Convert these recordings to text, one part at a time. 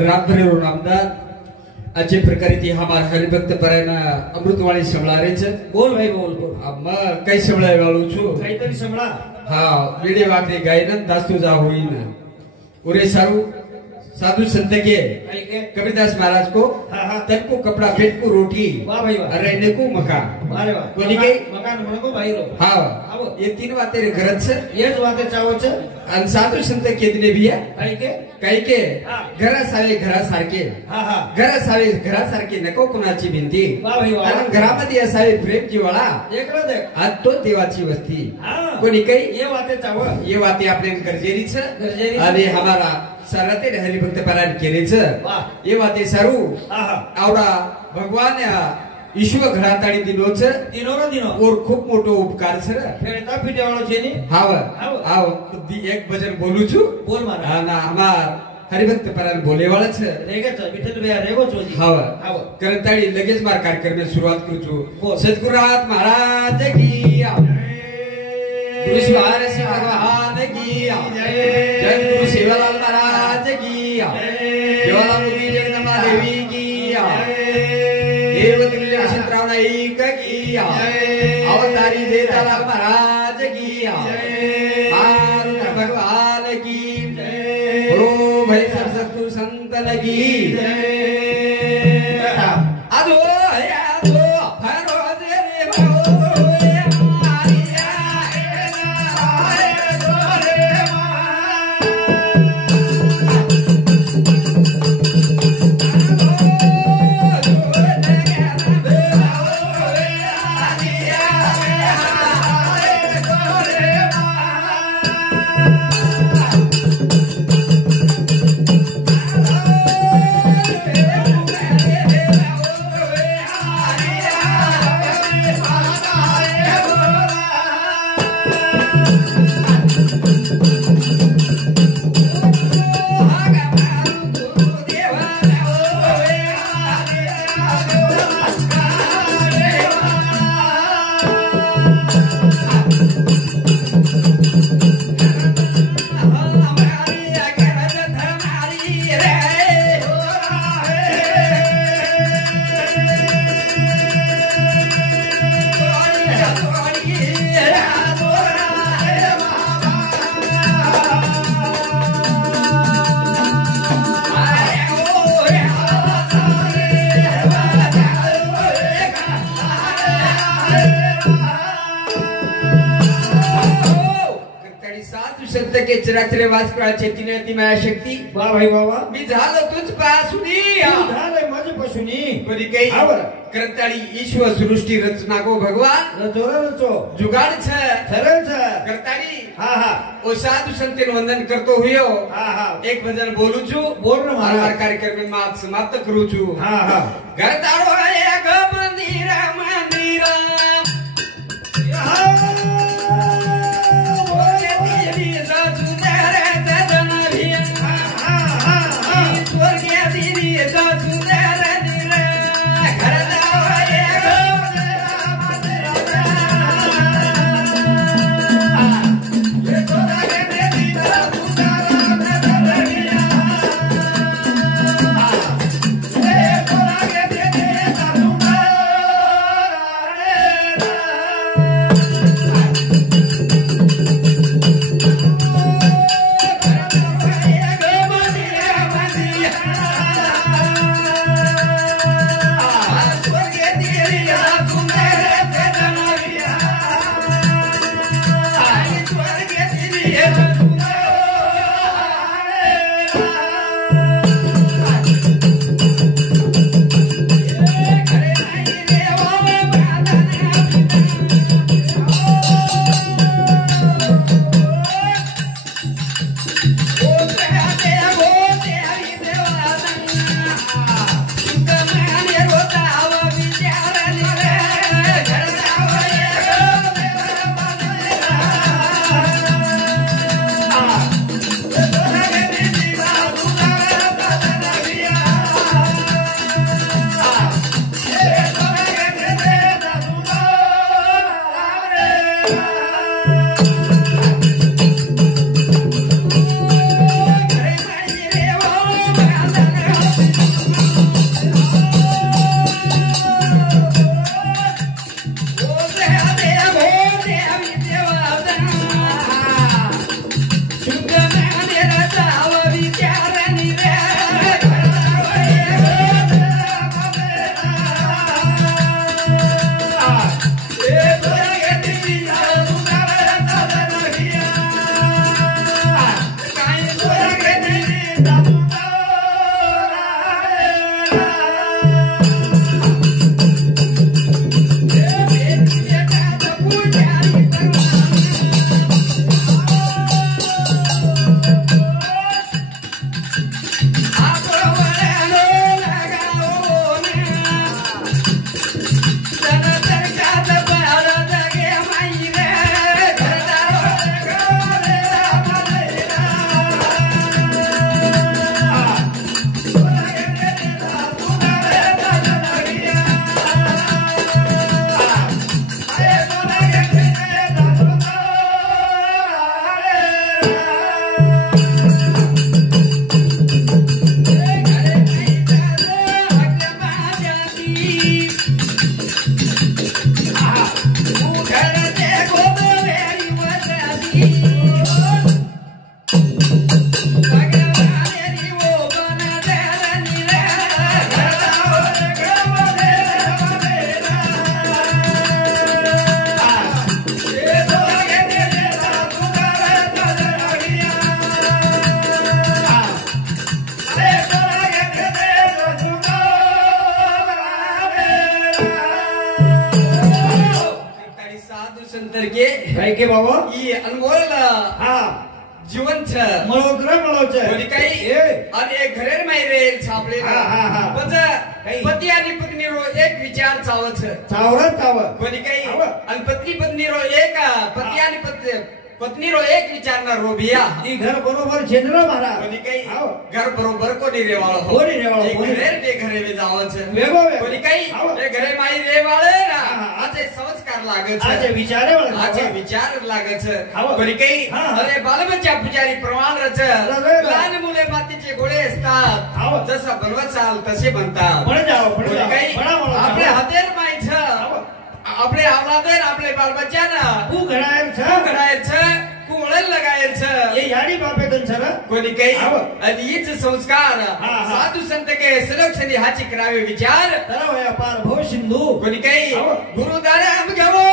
रामभरे रामदास अच्छे प्रकारे ती हमार हरिभक्त परायण अमृतवाणी संभळारे छे। बोल भाई बोल बोल। अब कई संभळाय वाळू છું કઈ તરી સંભળા। हाँ वीडियो वाकरी गायन दास्तु जा हुई ना उरे सारू साधु संत के कबीरदास महाराज को तन को कपड़ा पेट को रोटी वाह भाई वाह रहने को मकान अरे वाह कोनी के मकान मनको भाई रो हाँ ये तीन बातें रे गरज छे ये ज बातें चाहो छे अन साधु संत के दिने बिया कई के घरा सावे घरा सारखे घरा सावे घरा सारखे नको कुणाची भिंती वाह भाई वाह आणि घरामध्ये असावे प्रेम जिवाळा देखलो देख आज तो देवाची वस्ती कोणी काही ये बातें चाहो ये बातें आपले गरजेरी छे गरजेरी आणि हमारा सरते हरिभक्त परायण केले छे ये बातें सारू आवडा भगवान ईश्वर घराताळी दिलो छे दिनो रो दिनो और खूप मोठो उपकार छे फेरता फिटेवाळो छे नी हाव हाव एक भजन बोलू छु बोल मारा ना हमार हरिभक्त परायण बोलेवाळा छे रेगे छ विठ्ठल भैया रेगो छोजी हाव हाव करताळी लगेच मार कार्यक्रम में सुरुवात करू छु सद्गुरुनाथ महाराज की गुरु शिवार से भगवान की जय गुरु शिवलाल महाराज की ज्वाला मुनि जगदम्बा देवी की देवतुल्य चित्रावण एक की अवतारी देताला महाराज की मारुत भगवान की गुरु भाई सरसतु संत लगी आदो आदो हरो दे चिराचिरे वास करायचे तिने ती माया शक्ती वाह भाई वाह मी झालो तुझ पासुनी झाले माझे पासुनी कोणी काही करताळी ईश्वर सृष्टी रचना को भगवान रचो रचो जुगाड़ छ सरल छ करताळी हां हां ओ साधु संतेन वंदन करतो हुयो हां हां एक भजन बोलू छु बोल रे मारा कार्यक्रम में मात समाप्त करू छु हां हां करताळो एक मंदिर मंदिर काय के बाबा ई अनमोल हा जीवन छ મળો છે कोणी काही आणि एक घरेर माहिती छापले पती आणि पत्नी रो एक विचार चावच चाव कोणी काही आणि पत्नी रो एक पती आणि पत्नी रो एक विचार ना रोबिया ई घर बरोबर छेनरो महाराज कोणी काही घर बरोबर कोणी रेवाळो घरेर ते घरे वे जावच कोणी काही ते घरे माई रेवाळे ना आचे संस्कार लागच आचे विचार लागच कोणी काही अरे बालबच्चा पुजारी प्रमाण रच लहान मुले मातीचे गोळे असतात जसा बनवत चाल तसे बनतात कोणी काही आपल्या हातेर माहित આપણે આવલાદર આપણે બાલબચ્ચાના હું ઘડાયેર છે कुंगळल लगायर छ ये याडी बापे दन छरा कोणी काही आणि हीच संस्कार साधू संत के सलक्षणी हाची करावे विचार तरा वया पार भव सिंधू कोणी काही गुरुदारे हम घेवो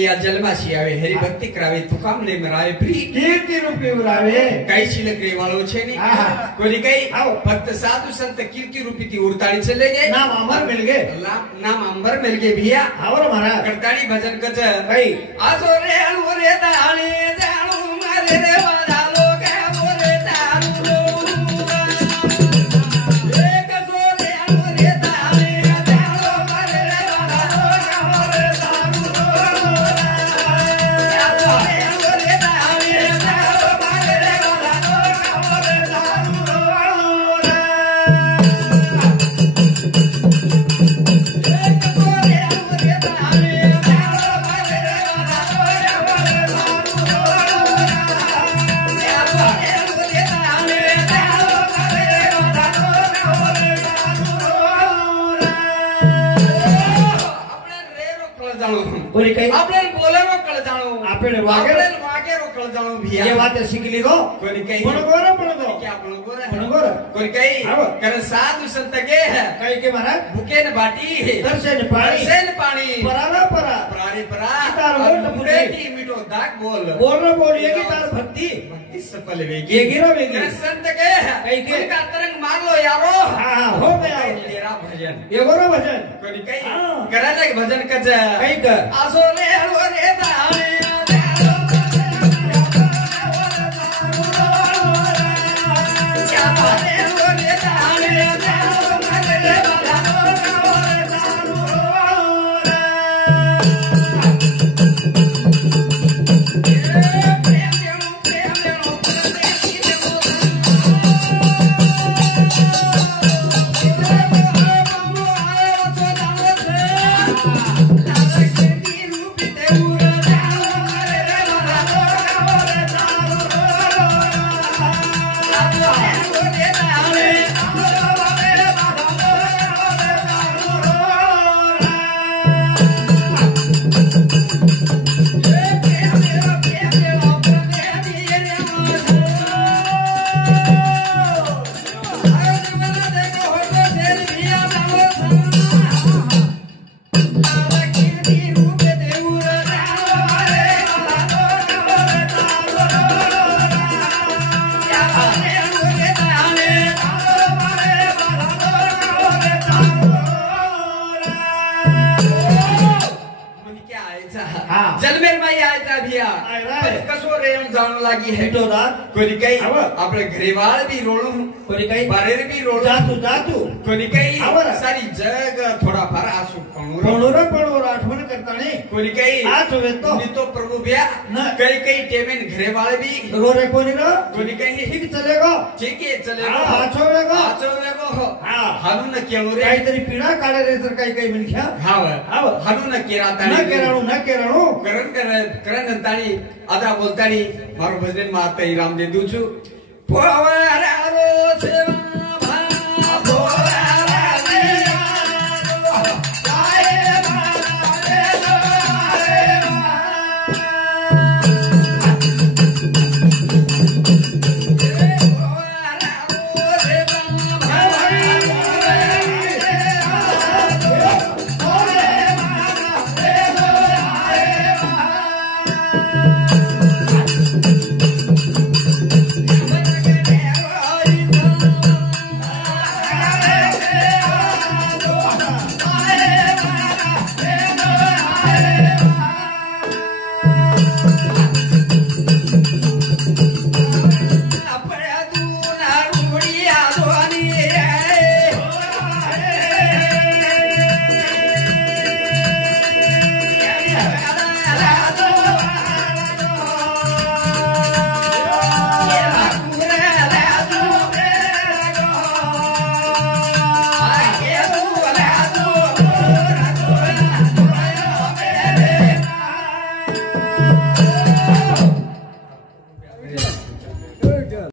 या जन्माशी आवे हरि भक्ति करावे तुकाम ने मरावे प्री कीर्ति रूपी उरावे काही शिलक रेवाळो छे नी कोणी काही फक्त साधु संत कीर्ति रूपी ती उरताड़ी चले गए नाम अमर मिल गए नाम अंबर मिल गए भैया और महाराज करताड़ी भजन कच भाई आसो रे अलू रे दाणी जाणू मारे रे वालो के बोले दारू एक सो रे अलू रे दाणी जाणू मारे रे वालो के बोले कोणी काही आपल्याला बोलावं कळ जाणू आपल्याला वागेरो कळ जाणू भिया ये बात शिकली गो कोणी काही पण गो क्या कोणी काही कारण साधू संत के काही के महाराज भुकेन बाटी दर्शन पाणी परारा प्राणी परा तार वोट मुरे की मिठो दाग बोल ये की तार भक्ति सफल वेगी ये गिरो वेगी संत के काही के का तरंग मार लो यारो हां हो गया तेरा भजन ये गोरो भजन कोणी काही करायला एक भजन कच काही का आसो रे हलो रे दाणे लागी है तो दात कोणी काही आपले घरेवाळ भी रोळू कोणी काही बाहेर भी रोळू जातू कोणी काही सारी जग थोडा फार आसू पण आठवण करताने कोणी काही आठवतो मी तो प्रभु ब्या काही काही टेमेन घरेवाळ भी रो रे कोणी काही ठीक चलेगा ठीक है चलेगा आचवेगो हानू न केळू रे काहीतरी पिढा काढे रे तर काही मिलख्या हानू न केराणू करण ताणी आता बोलतानी मारो भजन में आता ही राम दे दूचू पोवरारो सेवा भा पोवरारो अरे